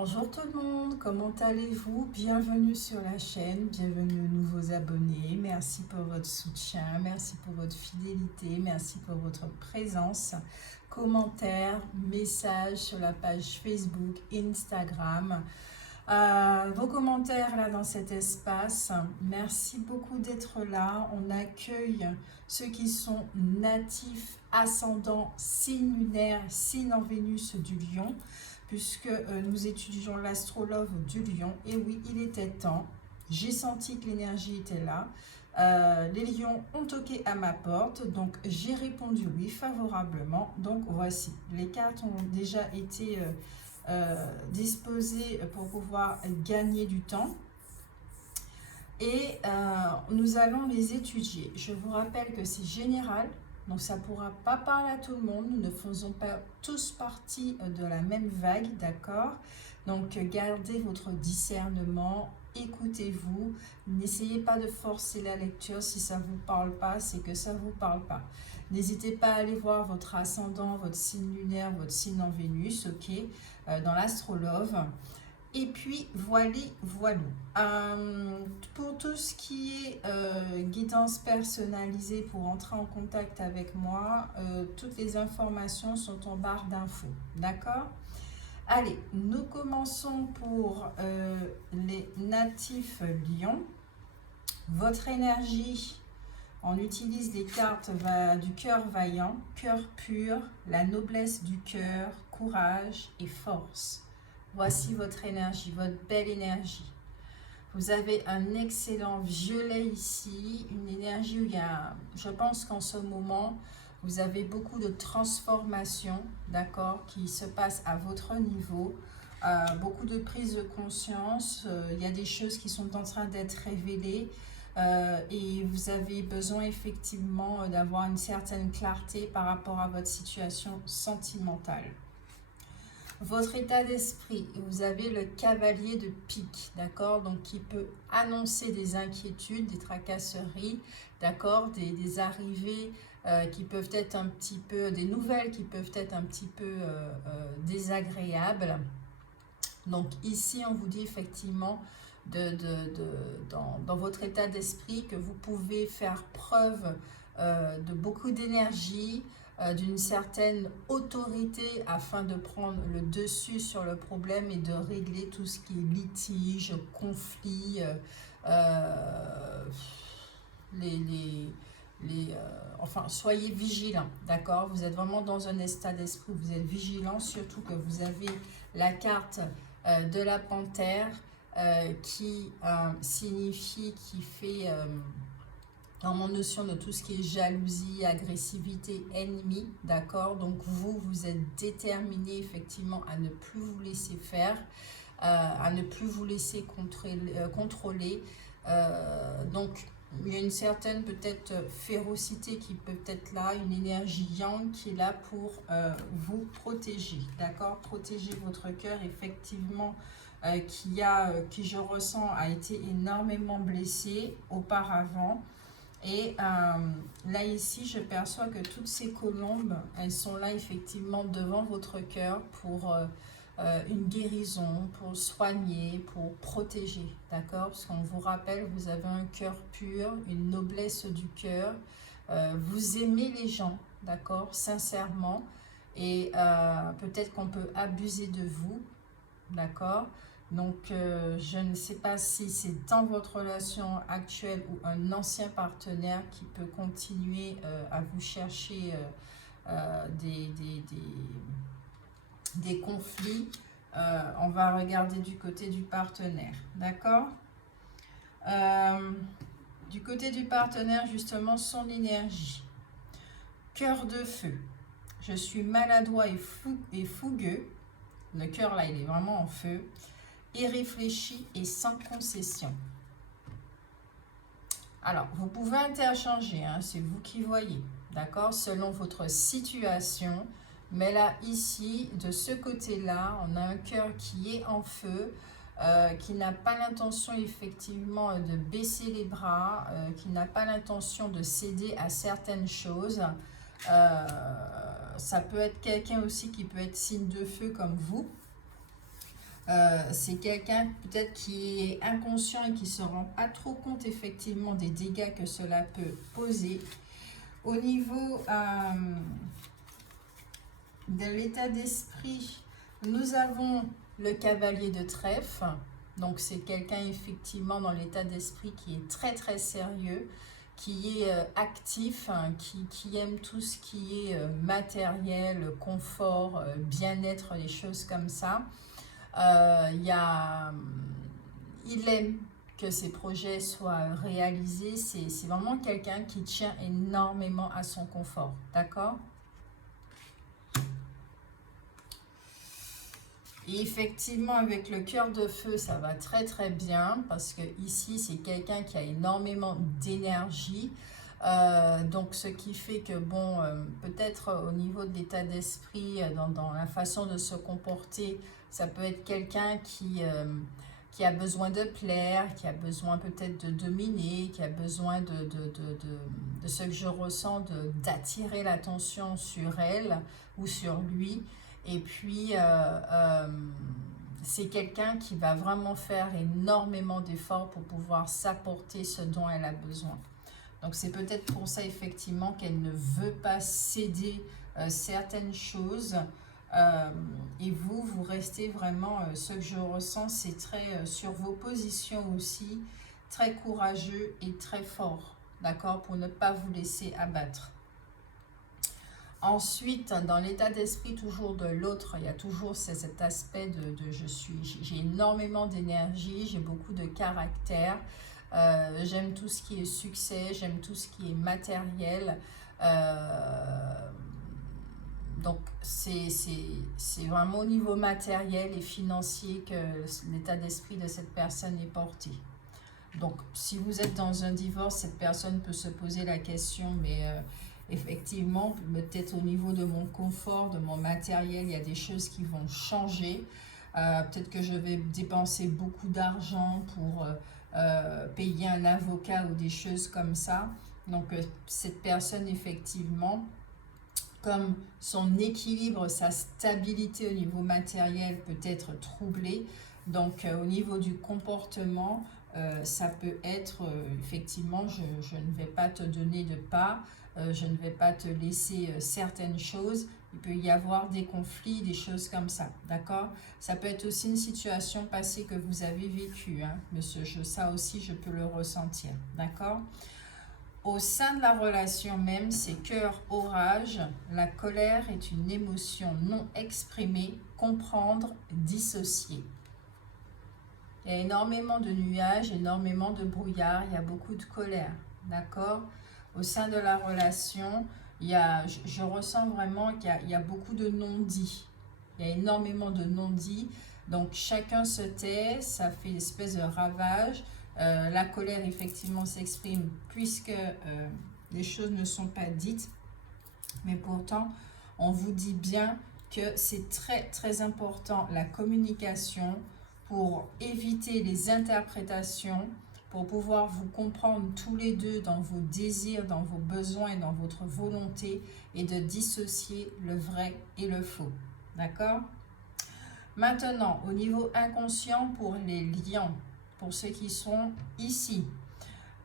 Bonjour tout le monde, comment allez-vous? Bienvenue sur la chaîne, bienvenue aux nouveaux abonnés. Merci pour votre soutien, merci pour votre fidélité, merci pour votre présence. Commentaires, messages sur la page Facebook, Instagram. Vos commentaires là dans cet espace. Merci beaucoup d'être là. On accueille ceux qui sont natifs, ascendants, signe lunaire, signe en Vénus du Lion, puisque nous étudions l'astrologue du Lion. Et oui, il était temps. J'ai senti que l'énergie était là. Les lions ont toqué à ma porte, donc j'ai répondu oui favorablement. Donc voici, les cartes ont déjà été disposées pour pouvoir gagner du temps. Et nous allons les étudier. Je vous rappelle que c'est général. Donc ça ne pourra pas parler à tout le monde, nous ne faisons pas tous partie de la même vague, d'accord? Donc gardez votre discernement, écoutez-vous, n'essayez pas de forcer la lecture, si ça ne vous parle pas, c'est que ça ne vous parle pas. N'hésitez pas à aller voir votre ascendant, votre signe lunaire, votre signe en Vénus, ok, dans l'astrologue. Et puis, voilou. Pour tout ce qui est guidance personnalisée pour entrer en contact avec moi, toutes les informations sont en barre d'infos. D'accord? Allez, nous commençons pour les natifs lions. Votre énergie, on utilise les cartes du cœur vaillant, cœur pur, la noblesse du cœur, courage et force. Voici votre énergie, votre belle énergie. Vous avez un excellent violet ici, une énergie où il y a, je pense qu'en ce moment, vous avez beaucoup de transformations, d'accord, qui se passent à votre niveau. Beaucoup de prise de conscience, il y a des choses qui sont en train d'être révélées et vous avez besoin effectivement d'avoir une certaine clarté par rapport à votre situation sentimentale. Votre état d'esprit, vous avez le cavalier de pique, d'accord, donc qui peut annoncer des inquiétudes, des tracasseries, d'accord, des arrivées qui peuvent être un petit peu, des nouvelles qui peuvent être un petit peu désagréables. Donc ici, on vous dit effectivement dans votre état d'esprit que vous pouvez faire preuve de beaucoup d'énergie, d'une certaine autorité afin de prendre le dessus sur le problème et de régler tout ce qui est litige, conflit, enfin, soyez vigilants, d'accord? Vous êtes vraiment dans un état d'esprit, vous êtes vigilants, surtout que vous avez la carte de la panthère qui signifie, qui fait dans mon notion de tout ce qui est jalousie, agressivité, ennemi, d'accord? Donc vous êtes déterminé effectivement à ne plus vous laisser faire, à ne plus vous laisser contrôler. Donc il y a une certaine peut-être férocité qui peut être là, une énergie yang qui est là pour vous protéger, d'accord? Protéger votre cœur effectivement qui je ressens a été énormément blessé auparavant. Et là ici je perçois que toutes ces colombes, elles sont là effectivement devant votre cœur pour une guérison, pour soigner, pour protéger, d'accord? Parce qu'on vous rappelle, vous avez un cœur pur, une noblesse du cœur, vous aimez les gens, d'accord? Sincèrement, et peut-être qu'on peut abuser de vous, d'accord? Donc, je ne sais pas si c'est dans votre relation actuelle ou un ancien partenaire qui peut continuer à vous chercher des conflits. On va regarder du côté du partenaire, d'accord? Du côté du partenaire, justement, son énergie. Cœur de feu. Je suis maladroit et fougueux. Le cœur, là, il est vraiment en feu. Irréfléchi et sans concession. Alors, vous pouvez interchanger, hein, c'est vous qui voyez, d'accord, selon votre situation. Mais là, ici, de ce côté-là, on a un cœur qui est en feu, qui n'a pas l'intention effectivement de baisser les bras, qui n'a pas l'intention de céder à certaines choses. Ça peut être quelqu'un aussi qui peut être signe de feu comme vous. C'est quelqu'un peut-être qui est inconscient et qui ne se rend pas trop compte effectivement des dégâts que cela peut poser. Au niveau de l'état d'esprit, nous avons le cavalier de trèfle. Donc c'est quelqu'un effectivement dans l'état d'esprit qui est très très sérieux, qui est actif, hein, qui aime tout ce qui est matériel, confort, bien-être, des choses comme ça. Il aime que ses projets soient réalisés. C'est vraiment quelqu'un qui tient énormément à son confort. D'accord? Et effectivement, avec le cœur de feu, ça va très très bien parce que ici, c'est quelqu'un qui a énormément d'énergie. Donc, ce qui fait que, bon, peut-être au niveau de l'état d'esprit, dans la façon de se comporter, ça peut être quelqu'un qui a besoin de plaire, qui a besoin peut-être de dominer, qui a besoin de ce que je ressens, d'attirer l'attention sur elle ou sur lui. Et puis, c'est quelqu'un qui va vraiment faire énormément d'efforts pour pouvoir s'apporter ce dont elle a besoin. Donc, c'est peut-être pour ça, effectivement, qu'elle ne veut pas céder certaines choses. Et vous restez vraiment, ce que je ressens, c'est très, sur vos positions aussi, très courageux et très fort, d'accord, pour ne pas vous laisser abattre. Ensuite, dans l'état d'esprit toujours de l'autre, il y a toujours cet aspect de j'ai énormément d'énergie, j'ai beaucoup de caractère, j'aime tout ce qui est succès, j'aime tout ce qui est matériel. Donc, c'est vraiment au niveau matériel et financier que l'état d'esprit de cette personne est porté. Donc, si vous êtes dans un divorce, cette personne peut se poser la question, mais effectivement, peut-être au niveau de mon confort, de mon matériel, il y a des choses qui vont changer. Peut-être que je vais dépenser beaucoup d'argent pour payer un avocat ou des choses comme ça. Donc, cette personne, effectivement, comme son équilibre, sa stabilité au niveau matériel peut être troublée. Donc, au niveau du comportement, ça peut être, effectivement, je ne vais pas te donner de pas, je ne vais pas te laisser certaines choses. Il peut y avoir des conflits, des choses comme ça, d'accord? Ça peut être aussi une situation passée que vous avez vécue, hein, monsieur. Ça aussi, je peux le ressentir, d'accord? Au sein de la relation même, c'est cœur, orage. La colère est une émotion non exprimée, comprendre, dissocier. Il y a énormément de nuages, énormément de brouillard, il y a beaucoup de colère, d'accord? Au sein de la relation, je ressens vraiment qu'il y a beaucoup de non-dits. Il y a énormément de non-dits. Donc, chacun se tait, ça fait une espèce de ravage. La colère, effectivement, s'exprime puisque les choses ne sont pas dites. Mais pourtant, on vous dit bien que c'est très, très important, la communication, pour éviter les interprétations, pour pouvoir vous comprendre tous les deux dans vos désirs, dans vos besoins et dans votre volonté, et de dissocier le vrai et le faux. D'accord? Maintenant, au niveau inconscient pour les lions, pour ceux qui sont ici,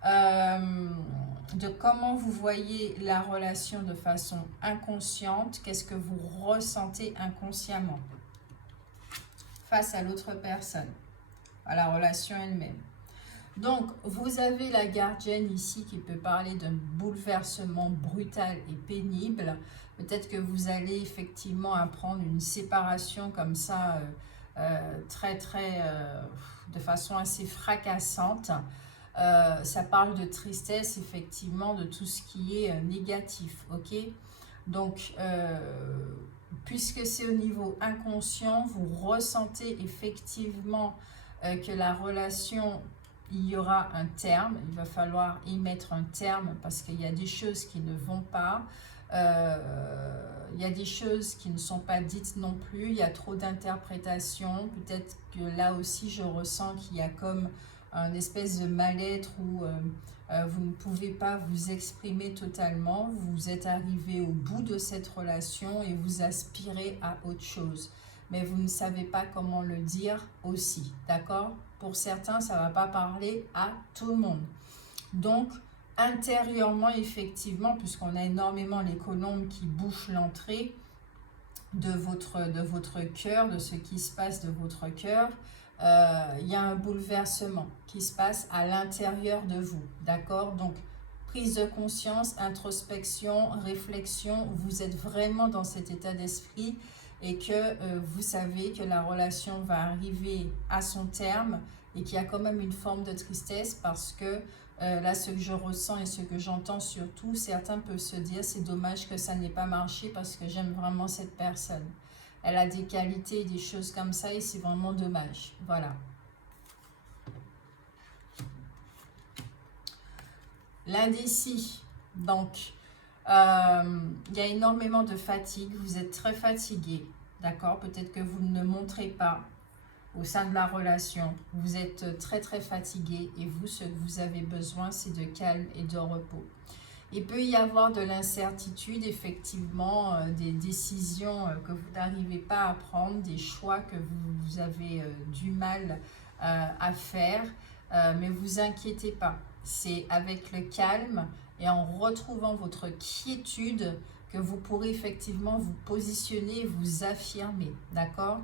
de comment vous voyez la relation de façon inconsciente, qu'est-ce que vous ressentez inconsciemment face à l'autre personne, à la relation elle-même. Donc, vous avez la gardienne ici qui peut parler d'un bouleversement brutal et pénible. Peut-être que vous allez effectivement apprendre une séparation comme ça, de façon assez fracassante. Ça parle de tristesse, effectivement, de tout ce qui est négatif, ok? Donc, puisque c'est au niveau inconscient, vous ressentez effectivement que la relation, il y aura un terme, il va falloir y mettre un terme parce qu'il y a des choses qui ne vont pas, il y a des choses qui ne sont pas dites non plus, il y a trop d'interprétations, peut-être que là aussi je ressens qu'il y a comme une espèce de mal-être où vous ne pouvez pas vous exprimer totalement, vous êtes arrivé au bout de cette relation et vous aspirez à autre chose. mais vous ne savez pas comment le dire aussi, d'accord? Pour certains, ça ne va pas parler à tout le monde. Donc, intérieurement, effectivement, puisqu'on a énormément les colombes qui bouchent l'entrée de votre cœur, de ce qui se passe de votre cœur, il y a un bouleversement qui se passe à l'intérieur de vous, d'accord? Donc, prise de conscience, introspection, réflexion, vous êtes vraiment dans cet état d'esprit et que vous savez que la relation va arriver à son terme et qu'il y a quand même une forme de tristesse parce que là, ce que je ressens et ce que j'entends surtout, certains peuvent se dire c'est dommage que ça n'ait pas marché parce que j'aime vraiment cette personne. Elle a des qualités et des choses comme ça et c'est vraiment dommage. Voilà. L'indécis. Donc, il y a énormément de fatigue. Vous êtes très fatigué. D'accord? Peut-être que vous ne montrez pas au sein de la relation. Vous êtes très très fatigué et vous, ce que vous avez besoin, c'est de calme et de repos. Il peut y avoir de l'incertitude, effectivement, des décisions que vous n'arrivez pas à prendre, des choix que vous avez du mal à faire, mais vous inquiétez pas. C'est avec le calme et en retrouvant votre quiétude que vous pourrez effectivement vous positionner et vous affirmer, d'accord?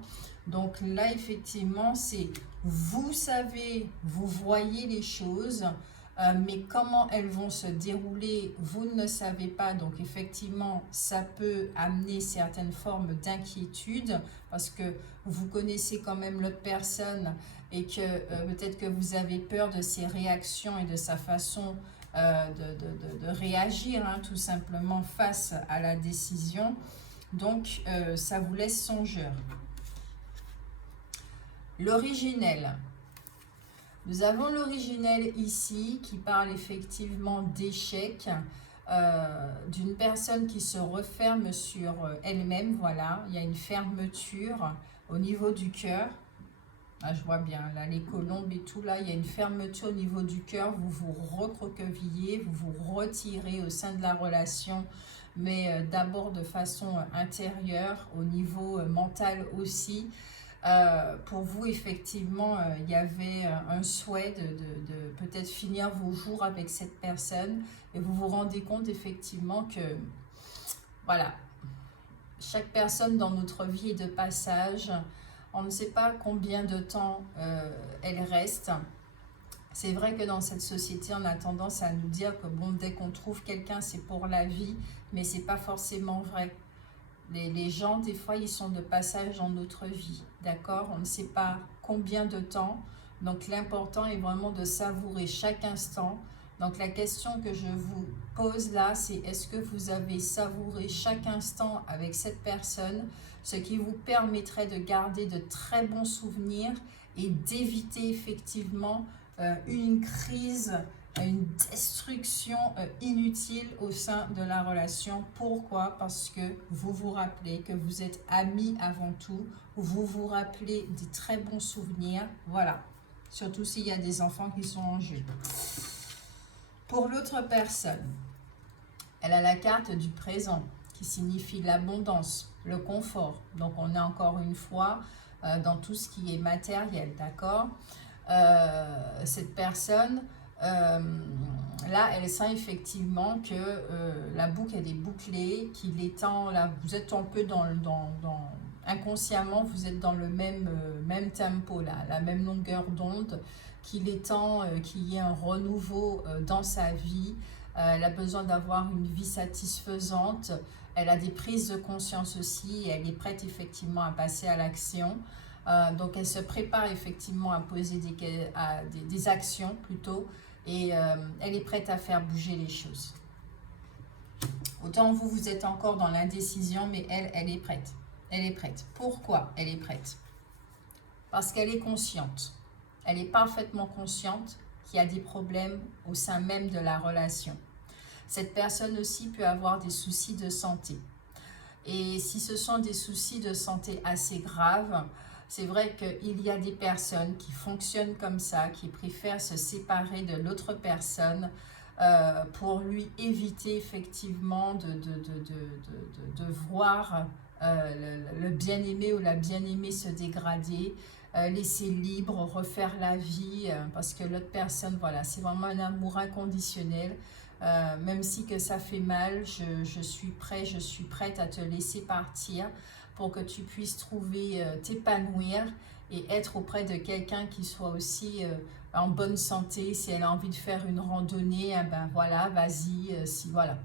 Donc là, effectivement, c'est vous savez, vous voyez les choses, mais comment elles vont se dérouler, vous ne savez pas. Donc effectivement, ça peut amener certaines formes d'inquiétude parce que vous connaissez quand même l'autre personne et que peut-être que vous avez peur de ses réactions et de sa façon de réagir, hein, tout simplement face à la décision. Donc ça vous laisse songeur. L'originel. Nous avons l'originel ici qui parle effectivement d'échec, d'une personne qui se referme sur elle-même. Voilà, il y a une fermeture au niveau du cœur. Ah, je vois bien, là, les colombes et tout, là, il y a une fermeture au niveau du cœur. Vous vous recroquevillez, vous vous retirez au sein de la relation, mais d'abord de façon intérieure, au niveau mental aussi. Pour vous, effectivement, il y avait un souhait de peut-être finir vos jours avec cette personne et vous vous rendez compte effectivement que, voilà, chaque personne dans notre vie est de passage. On ne sait pas combien de temps elle reste. C'est vrai que dans cette société, on a tendance à nous dire que bon, dès qu'on trouve quelqu'un, c'est pour la vie, mais c'est pas forcément vrai. Les gens, des fois, ils sont de passage dans notre vie, d'accord? On ne sait pas combien de temps, donc l'important est vraiment de savourer chaque instant. Donc la question que je vous pose là, c'est est-ce que vous avez savouré chaque instant avec cette personne, ce qui vous permettrait de garder de très bons souvenirs et d'éviter effectivement une crise, une destruction inutile au sein de la relation. Pourquoi? Parce que vous vous rappelez que vous êtes amis avant tout, vous vous rappelez des très bons souvenirs, voilà. Surtout s'il y a des enfants qui sont en jeu. Pour l'autre personne, elle a la carte du présent qui signifie l'abondance, le confort. Donc on est encore une fois dans tout ce qui est matériel, d'accord? Cette personne, là, elle sent effectivement que la boucle, elle est bouclée, qu'il est temps, là, vous êtes un peu inconsciemment, vous êtes dans le même tempo, là, la même longueur d'onde, qu'il est temps qu'il y ait un renouveau dans sa vie. Elle a besoin d'avoir une vie satisfaisante. Elle a des prises de conscience aussi et elle est prête effectivement à passer à l'action. Donc elle se prépare effectivement à poser des actions plutôt et elle est prête à faire bouger les choses. Autant vous, vous êtes encore dans l'indécision, mais elle est prête. Elle est prête. Pourquoi elle est prête? Parce qu'elle est consciente. Elle est parfaitement consciente qu'il y a des problèmes au sein même de la relation. Cette personne aussi peut avoir des soucis de santé. Et si ce sont des soucis de santé assez graves, c'est vrai qu'il y a des personnes qui fonctionnent comme ça, qui préfèrent se séparer de l'autre personne pour lui éviter effectivement de voir le bien-aimé ou la bien-aimée se dégrader, laisser libre, refaire la vie, parce que l'autre personne, voilà, c'est vraiment un amour inconditionnel. Même si que ça fait mal, je suis prête à te laisser partir pour que tu puisses trouver, t'épanouir et être auprès de quelqu'un qui soit aussi en bonne santé. Si elle a envie de faire une randonnée, eh ben voilà, vas-y, si voilà.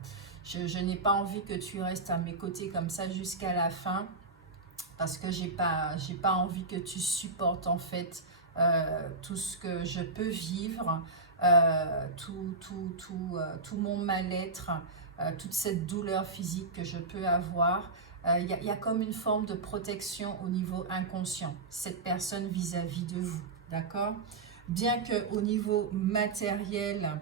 Je n'ai pas envie que tu restes à mes côtés comme ça jusqu'à la fin, parce que j'ai pas envie que tu supportes en fait tout ce que je peux vivre, tout mon mal-être, toute cette douleur physique que je peux avoir. Y a comme une forme de protection au niveau inconscient, cette personne vis-à-vis de vous, d'accord? Bien qu'au niveau matériel,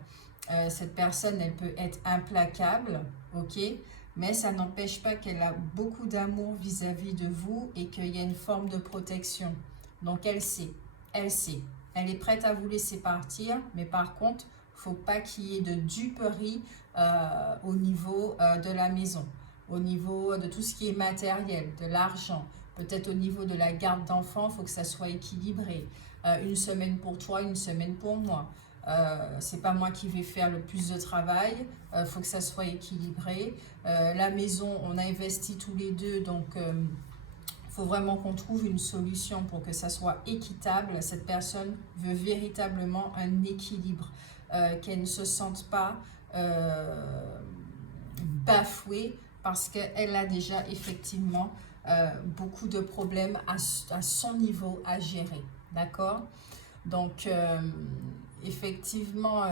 cette personne, elle peut être implacable, ok? Mais ça n'empêche pas qu'elle a beaucoup d'amour vis-à-vis de vous et qu'il y a une forme de protection. Donc elle sait, elle est prête à vous laisser partir, mais par contre, il ne faut pas qu'il y ait de duperie au niveau de la maison, au niveau de tout ce qui est matériel, de l'argent, peut-être au niveau de la garde d'enfants, il faut que ça soit équilibré. Une semaine pour toi, une semaine pour moi. C'est pas moi qui vais faire le plus de travail, faut que ça soit équilibré. La maison, on a investi tous les deux, donc faut vraiment qu'on trouve une solution pour que ça soit équitable. Cette personne veut véritablement un équilibre, qu'elle ne se sente pas bafouée, parce qu'elle a déjà effectivement beaucoup de problèmes à son niveau à gérer, d'accord? Donc effectivement,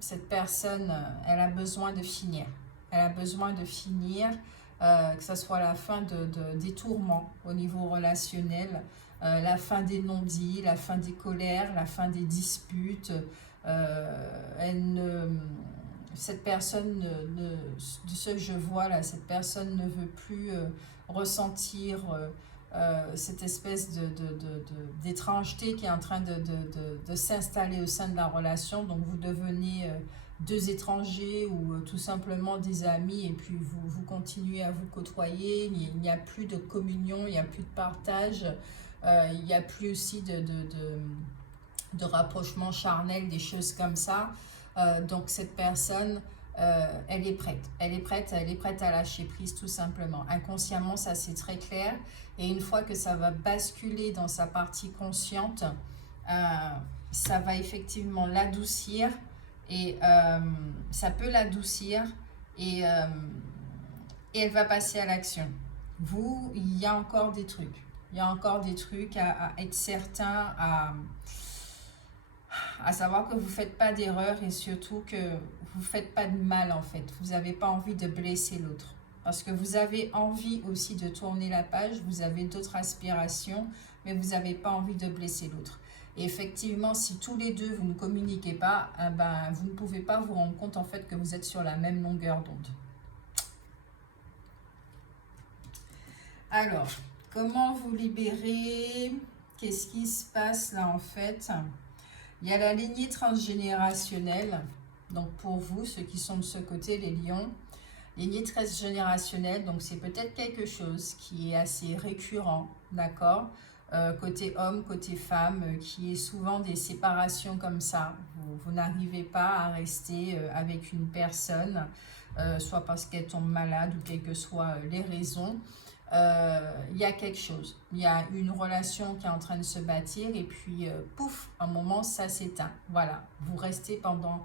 cette personne, elle a besoin de finir. Elle a besoin de finir, que ce soit la fin des tourments au niveau relationnel, la fin des non-dits, la fin des colères, la fin des disputes. Cette personne, de ce que je vois là, cette personne ne veut plus ressentir cette espèce d'étrangeté qui est en train de s'installer au sein de la relation. Donc vous devenez deux étrangers ou tout simplement des amis, et puis vous continuez à vous côtoyer. Il n'y a plus de communion, il n'y a plus de partage, il n'y a plus aussi de rapprochement charnel, des choses comme ça. Donc cette personne, elle est prête à lâcher prise tout simplement. Inconsciemment, ça c'est très clair. Et une fois que ça va basculer dans sa partie consciente, ça va effectivement l'adoucir. Et ça peut l'adoucir, et elle va passer à l'action. Vous, il y a encore des trucs. Il y a encore des trucs à être certain, à savoir que vous ne faites pas d'erreur, et surtout que vous ne faites pas de mal en fait. Vous n'avez pas envie de blesser l'autre. Parce que vous avez envie aussi de tourner la page, vous avez d'autres aspirations, mais vous n'avez pas envie de blesser l'autre. Et effectivement, si tous les deux, vous ne communiquez pas, ben, vous ne pouvez pas vous rendre compte en fait que vous êtes sur la même longueur d'onde. Alors, comment vous libérer? Qu'est-ce qui se passe là en fait? Il y a la lignée transgénérationnelle. Donc pour vous, ceux qui sont de ce côté, les lions, lignée transgénérationnelle, donc c'est peut-être quelque chose qui est assez récurrent, d'accord? Côté homme, côté femme, qui est souvent des séparations comme ça. Vous n'arrivez pas à rester avec une personne, soit parce qu'elle tombe malade ou quelles que soient les raisons. Il y a quelque chose, il y a une relation qui est en train de se bâtir, et puis pouf, un moment ça s'éteint. Voilà, vous restez pendant...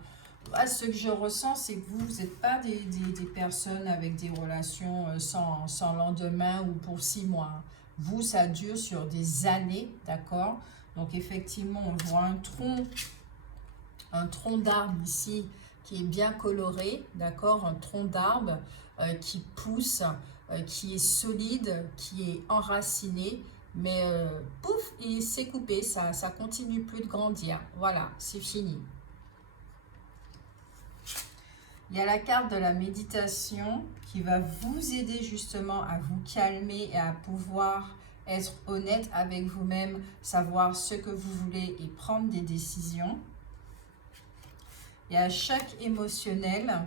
ce que je ressens, c'est que vous n'êtes pas des personnes avec des relations sans lendemain ou pour 6 mois. Vous, ça dure sur des années, d'accord? Donc effectivement, on voit un tronc d'arbre ici qui est bien coloré, d'accord? Un tronc d'arbre qui pousse, qui est solide, qui est enraciné, mais pouf, il s'est coupé, ça continue plus de grandir. Voilà, c'est fini. Il y a la carte de la méditation qui va vous aider justement à vous calmer et à pouvoir être honnête avec vous-même, savoir ce que vous voulez et prendre des décisions. Il y a choc émotionnel.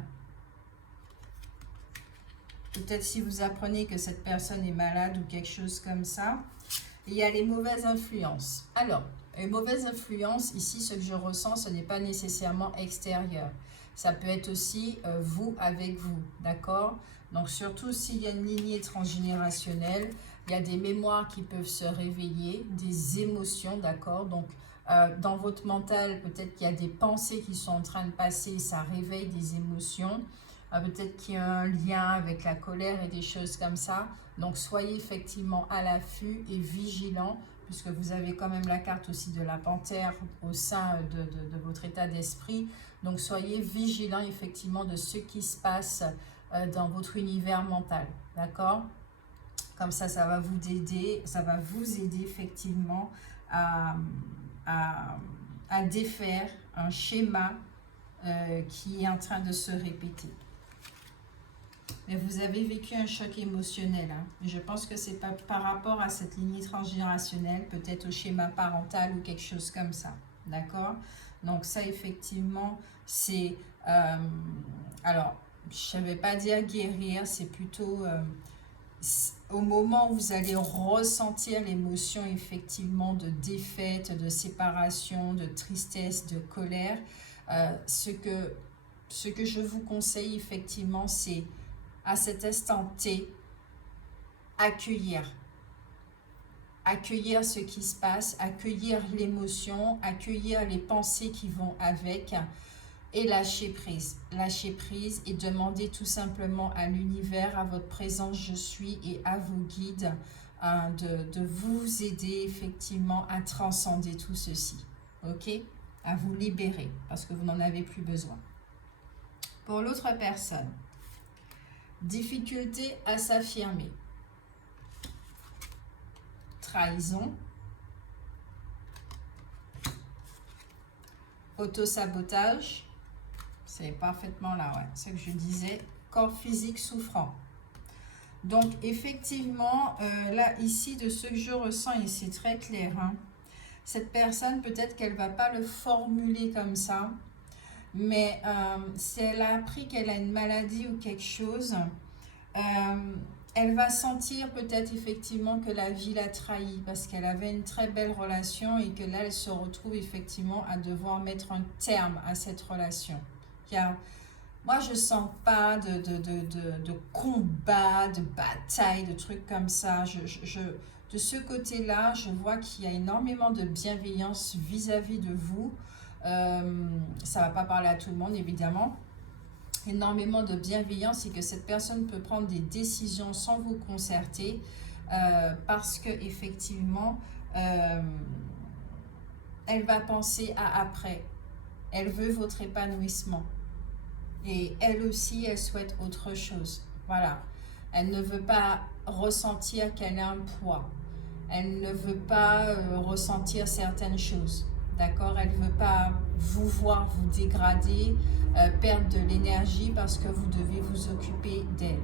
Peut-être si vous apprenez que cette personne est malade ou quelque chose comme ça. Il y a les mauvaises influences. Alors, les mauvaises influences, ici, ce que je ressens, ce n'est pas nécessairement extérieur. Ça peut être aussi vous avec vous, d'accord? Donc, surtout s'il y a une lignée transgénérationnelle, il y a des mémoires qui peuvent se réveiller, des émotions, d'accord? Donc, dans votre mental, peut-être qu'il y a des pensées qui sont en train de passer, ça réveille des émotions. Peut-être qu'il y a un lien avec la colère et des choses comme ça. Donc, soyez effectivement à l'affût et vigilant, puisque vous avez quand même la carte aussi de la panthère au sein de votre état d'esprit. Donc, soyez vigilant effectivement de ce qui se passe dans votre univers mental. D'accord? Comme ça va vous aider, effectivement à défaire un schéma qui est en train de se répéter. Mais vous avez vécu un choc émotionnel. Hein. Je pense que c'est pas par rapport à cette lignée transgénérationnelle, peut-être au schéma parental ou quelque chose comme ça. D'accord? Donc ça, effectivement, c'est... alors, je ne vais pas dire guérir, c'est plutôt... au moment où vous allez ressentir l'émotion, effectivement, de défaite, de séparation, de tristesse, de colère, ce que je vous conseille, effectivement, c'est... à cet instant T, accueillir ce qui se passe, accueillir l'émotion, accueillir les pensées qui vont avec et lâcher prise et demander tout simplement à l'univers, à votre présence je suis et à vos guides de vous aider effectivement à transcender tout ceci, ok? À vous libérer parce que vous n'en avez plus besoin. Pour l'autre personne, difficulté à s'affirmer, trahison, autosabotage, c'est parfaitement là, ouais, c'est ce que je disais, corps physique souffrant. Donc effectivement, là ici de ce que je ressens, et c'est très clair, hein, cette personne peut-être qu'elle ne va pas le formuler comme ça, mais si elle a appris qu'elle a une maladie ou quelque chose, elle va sentir peut-être effectivement que la vie l'a trahie parce qu'elle avait une très belle relation et que là, elle se retrouve effectivement à devoir mettre un terme à cette relation. Car moi, je ne sens pas de combat, de bataille, de trucs comme ça. De ce côté-là, je vois qu'il y a énormément de bienveillance vis-à-vis de vous. Ça ne va pas parler à tout le monde, évidemment. Énormément de bienveillance et que cette personne peut prendre des décisions sans vous concerter parce que effectivement elle va penser à après. Elle veut votre épanouissement et elle aussi elle souhaite autre chose. Voilà, elle ne veut pas ressentir qu'elle a un poids, elle ne veut pas ressentir certaines choses. D'accord, elle ne veut pas vous voir vous dégrader, perdre de l'énergie parce que vous devez vous occuper d'elle.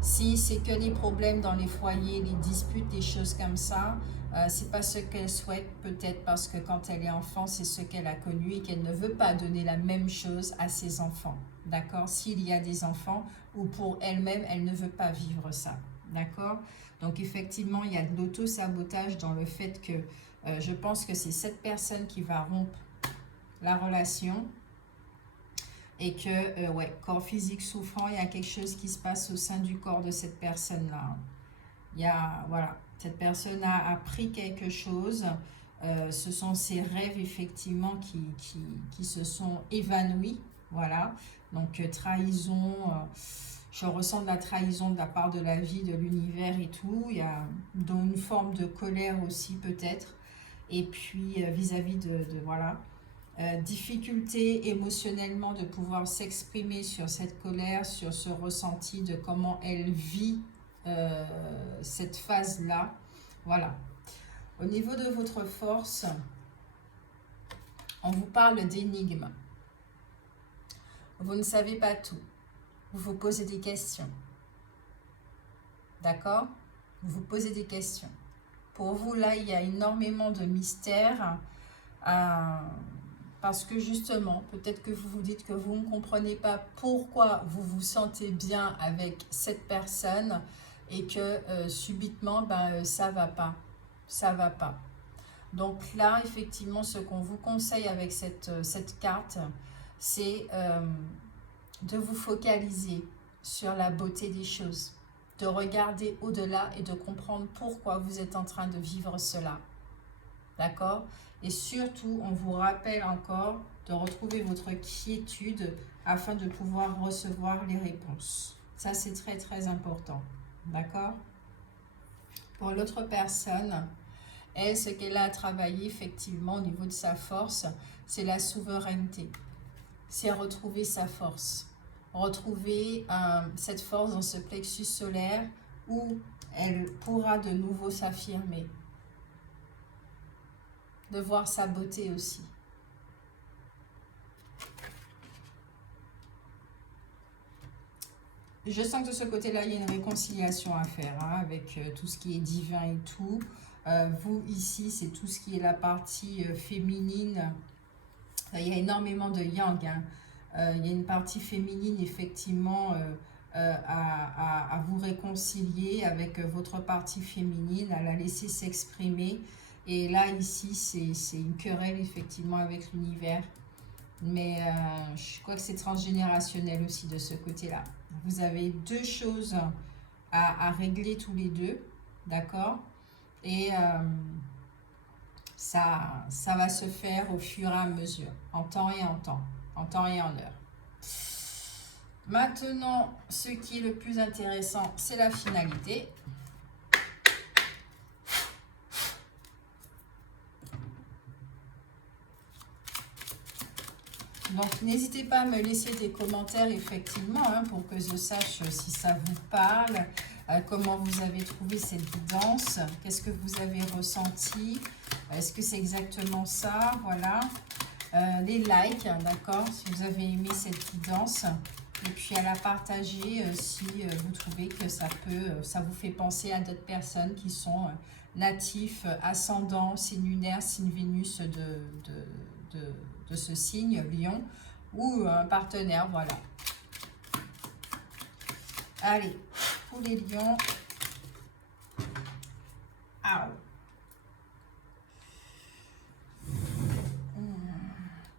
Si c'est que les problèmes dans les foyers, les disputes, des choses comme ça, c'est pas ce qu'elle souhaite, peut-être parce que quand elle est enfant, c'est ce qu'elle a connu et qu'elle ne veut pas donner la même chose à ses enfants. D'accord, s'il y a des enfants ou pour elle-même, elle ne veut pas vivre ça. D'accord, donc effectivement, il y a de l'auto-sabotage dans le fait que je pense que c'est cette personne qui va rompre la relation et que, ouais, corps physique souffrant, il y a quelque chose qui se passe au sein du corps de cette personne-là. Il y a, voilà, cette personne a appris quelque chose. Ce sont ses rêves, effectivement, qui se sont évanouis. Voilà, donc trahison, je ressens de la trahison de la part de la vie, de l'univers et tout. Il y a dans une forme de colère aussi, peut-être. Et puis vis-à-vis voilà, difficulté émotionnellement de pouvoir s'exprimer sur cette colère, sur ce ressenti de comment elle vit cette phase-là. Voilà. Au niveau de votre force, on vous parle d'énigmes. Vous ne savez pas tout. Vous vous posez des questions. D'accord? Vous vous posez des questions. Pour vous, là, il y a énormément de mystères. parce que justement, peut-être que vous vous dites que vous ne comprenez pas pourquoi vous vous sentez bien avec cette personne et que subitement, ça va pas. Ça va pas. Donc là, effectivement, ce qu'on vous conseille avec cette carte, c'est de vous focaliser sur la beauté des choses, de regarder au-delà et de comprendre pourquoi vous êtes en train de vivre cela. D'accord? Et surtout, on vous rappelle encore de retrouver votre quiétude afin de pouvoir recevoir les réponses. Ça, c'est très, très important. D'accord? Pour l'autre personne, elle, ce qu'elle a à travailler effectivement au niveau de sa force, c'est la souveraineté. C'est retrouver sa force. Retrouver cette force dans ce plexus solaire où elle pourra de nouveau s'affirmer. De voir sa beauté aussi. Je sens que de ce côté-là, il y a une réconciliation à faire avec tout ce qui est divin et tout. Vous, ici, c'est tout ce qui est la partie féminine. Il y a énormément de yang. Il y a une partie féminine, effectivement, à vous réconcilier avec votre partie féminine, à la laisser s'exprimer. Et là, ici, c'est une querelle, effectivement, avec l'univers. Mais je crois que c'est transgénérationnel aussi de ce côté-là. Vous avez deux choses à régler tous les deux, d'accord? Et ça va se faire au fur et à mesure, en temps et en temps et en heure. Maintenant, ce qui est le plus intéressant, c'est la finalité. Donc, n'hésitez pas à me laisser des commentaires, effectivement, pour que je sache si ça vous parle, comment vous avez trouvé cette guidance, qu'est-ce que vous avez ressenti, est-ce que c'est exactement ça, voilà. Les likes, d'accord, si vous avez aimé cette guidance, et puis à la partager si vous trouvez que ça vous fait penser à d'autres personnes qui sont natifs, ascendants, signe lunaire, signe Vénus de ce signe, Lion, ou un partenaire, voilà. Allez, pour les lions.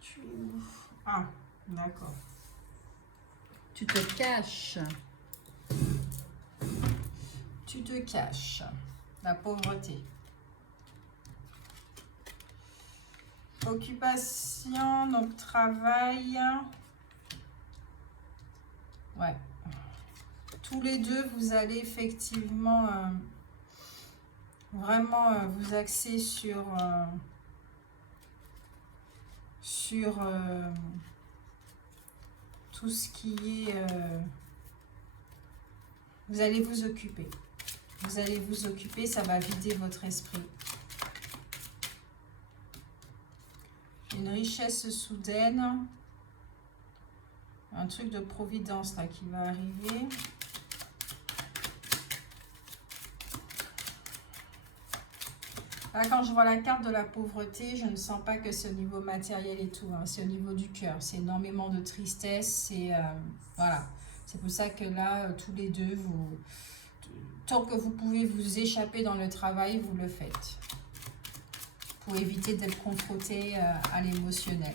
Tu es où? Ah, d'accord. Tu te caches. Tu te caches. La pauvreté. Occupation, donc travail. Ouais. Tous les deux, vous allez effectivement vraiment vous axer sur tout ce qui est... vous allez vous occuper. Vous allez vous occuper, ça va vider votre esprit. Une richesse soudaine. Un truc de providence là qui va arriver. Là, quand je vois la carte de la pauvreté, je ne sens pas que c'est au niveau matériel et tout. C'est au niveau du cœur. C'est énormément de tristesse. Voilà. C'est pour ça que là, tous les deux, tant que vous pouvez vous échapper dans le travail, vous le faites. Pour éviter d'être confronté à l'émotionnel.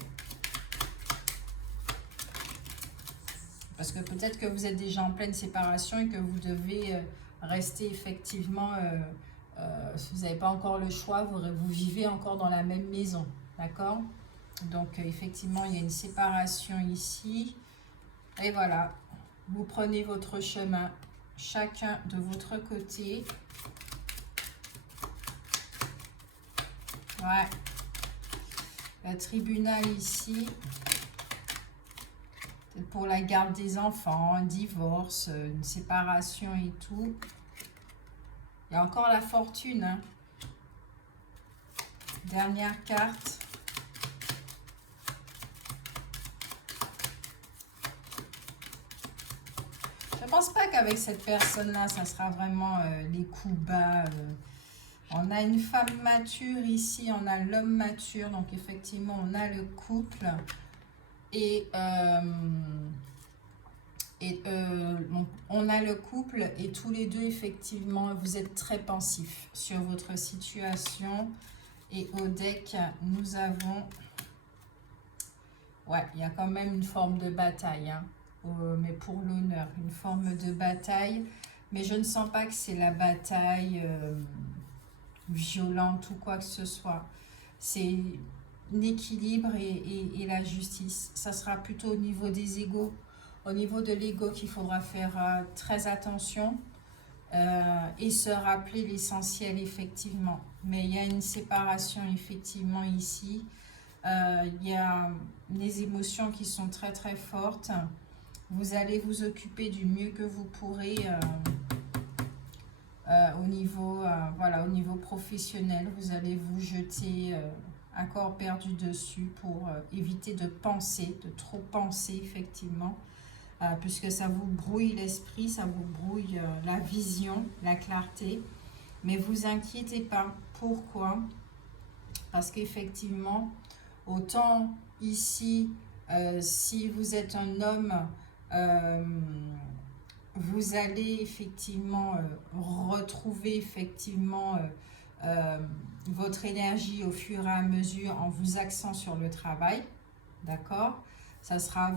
Parce que peut-être que vous êtes déjà en pleine séparation et que vous devez rester effectivement... si vous n'avez pas encore le choix, vous vivez encore dans la même maison. D'accord? Donc, effectivement, il y a une séparation ici. Et voilà. Vous prenez votre chemin, chacun de votre côté. Ouais. Le tribunal ici. Peut-être pour la garde des enfants, un divorce, une séparation et tout. Il y a encore la fortune. Dernière carte. Je ne pense pas qu'avec cette personne-là, ça sera vraiment les coups bas. On a une femme mature ici, on a l'homme mature. Donc, effectivement, on a le couple. Bon, on a le couple et tous les deux, effectivement, vous êtes très pensifs sur votre situation. Et au deck, nous avons... Ouais, il y a quand même une forme de bataille, hein, mais pour l'honneur, une forme de bataille. Mais je ne sens pas que c'est la bataille violente ou quoi que ce soit. C'est l'équilibre et la justice. Ça sera plutôt au niveau des égos, au niveau de l'ego qu'il faudra faire très attention et se rappeler l'essentiel, effectivement. Mais il y a une séparation, effectivement, ici. Il y a des émotions qui sont très très fortes. Vous allez vous occuper du mieux que vous pourrez au niveau professionnel. Vous allez vous jeter à corps perdu dessus pour éviter de penser, de trop penser, effectivement, puisque ça vous brouille l'esprit, ça vous brouille la vision, la clarté. Mais vous inquiétez pas. Pourquoi? Parce qu'effectivement, autant ici, si vous êtes un homme, vous allez effectivement retrouver effectivement votre énergie au fur et à mesure en vous axant sur le travail, d'accord? Ça sera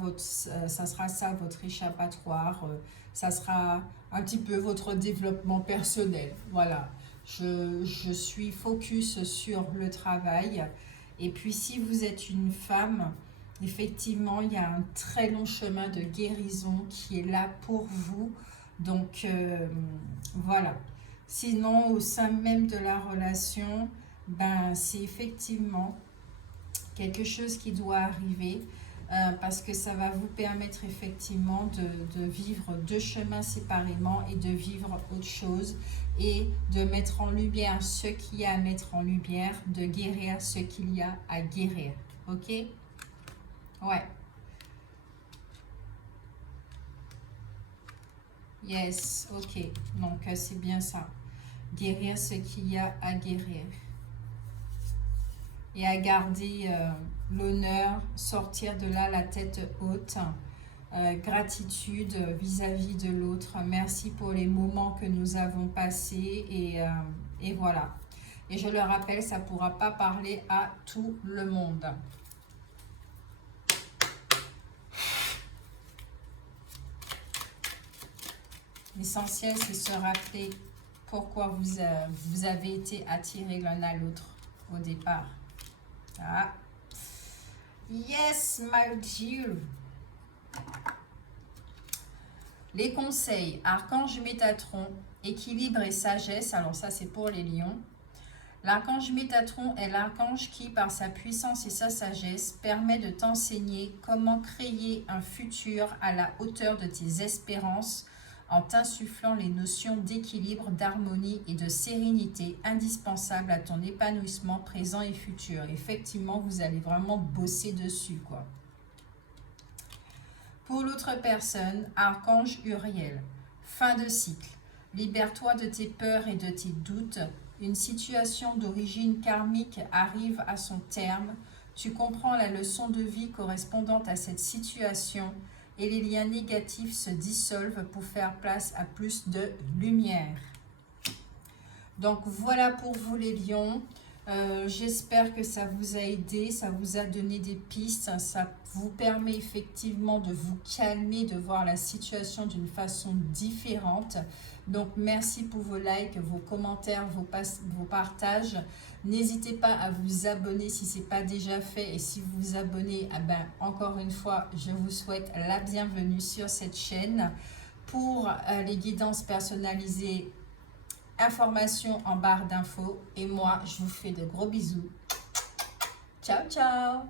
ça votre échappatoire, ça sera un petit peu votre développement personnel, voilà. Je suis focus sur le travail. Et puis, si vous êtes une femme, effectivement, il y a un très long chemin de guérison qui est là pour vous. Donc, voilà. Sinon, au sein même de la relation, ben, c'est effectivement quelque chose qui doit arriver parce que ça va vous permettre effectivement de vivre deux chemins séparément et de vivre autre chose et de mettre en lumière ce qu'il y a à mettre en lumière, de guérir ce qu'il y a à guérir. Ok? Ouais. Yes, ok. Donc, c'est bien ça. Guérir ce qu'il y a à guérir. Et à garder l'honneur, sortir de là la tête haute. Gratitude vis-à-vis de l'autre. Merci pour les moments que nous avons passés. Et voilà. Et je le rappelle, ça ne pourra pas parler à tout le monde. L'essentiel, c'est se rappeler pourquoi vous avez été attirés l'un à l'autre au départ. Ah. Yes, my dear. Les conseils, Archange Métatron, équilibre et sagesse. Alors ça, c'est pour les lions. L'archange Métatron est l'archange qui, par sa puissance et sa sagesse, permet de t'enseigner comment créer un futur à la hauteur de tes espérances en t'insufflant les notions d'équilibre, d'harmonie et de sérénité indispensables à ton épanouissement présent et futur. Effectivement, vous allez vraiment bosser dessus, quoi. Pour l'autre personne, Archange Uriel, fin de cycle. Libère-toi de tes peurs et de tes doutes. Une situation d'origine karmique arrive à son terme. Tu comprends la leçon de vie correspondante à cette situation et les liens négatifs se dissolvent pour faire place à plus de lumière. Donc voilà pour vous les lions. J'espère que ça vous a aidé, ça vous a donné des pistes, ça vous permet effectivement de vous calmer, de voir la situation d'une façon différente. Donc merci pour vos likes, vos commentaires, vos partages. N'hésitez pas à vous abonner si ce n'est pas déjà fait. Et si vous vous abonnez, encore une fois, je vous souhaite la bienvenue sur cette chaîne. Pour les guidances personnalisées, informations en barre d'infos. Et moi, je vous fais de gros bisous. Ciao, ciao!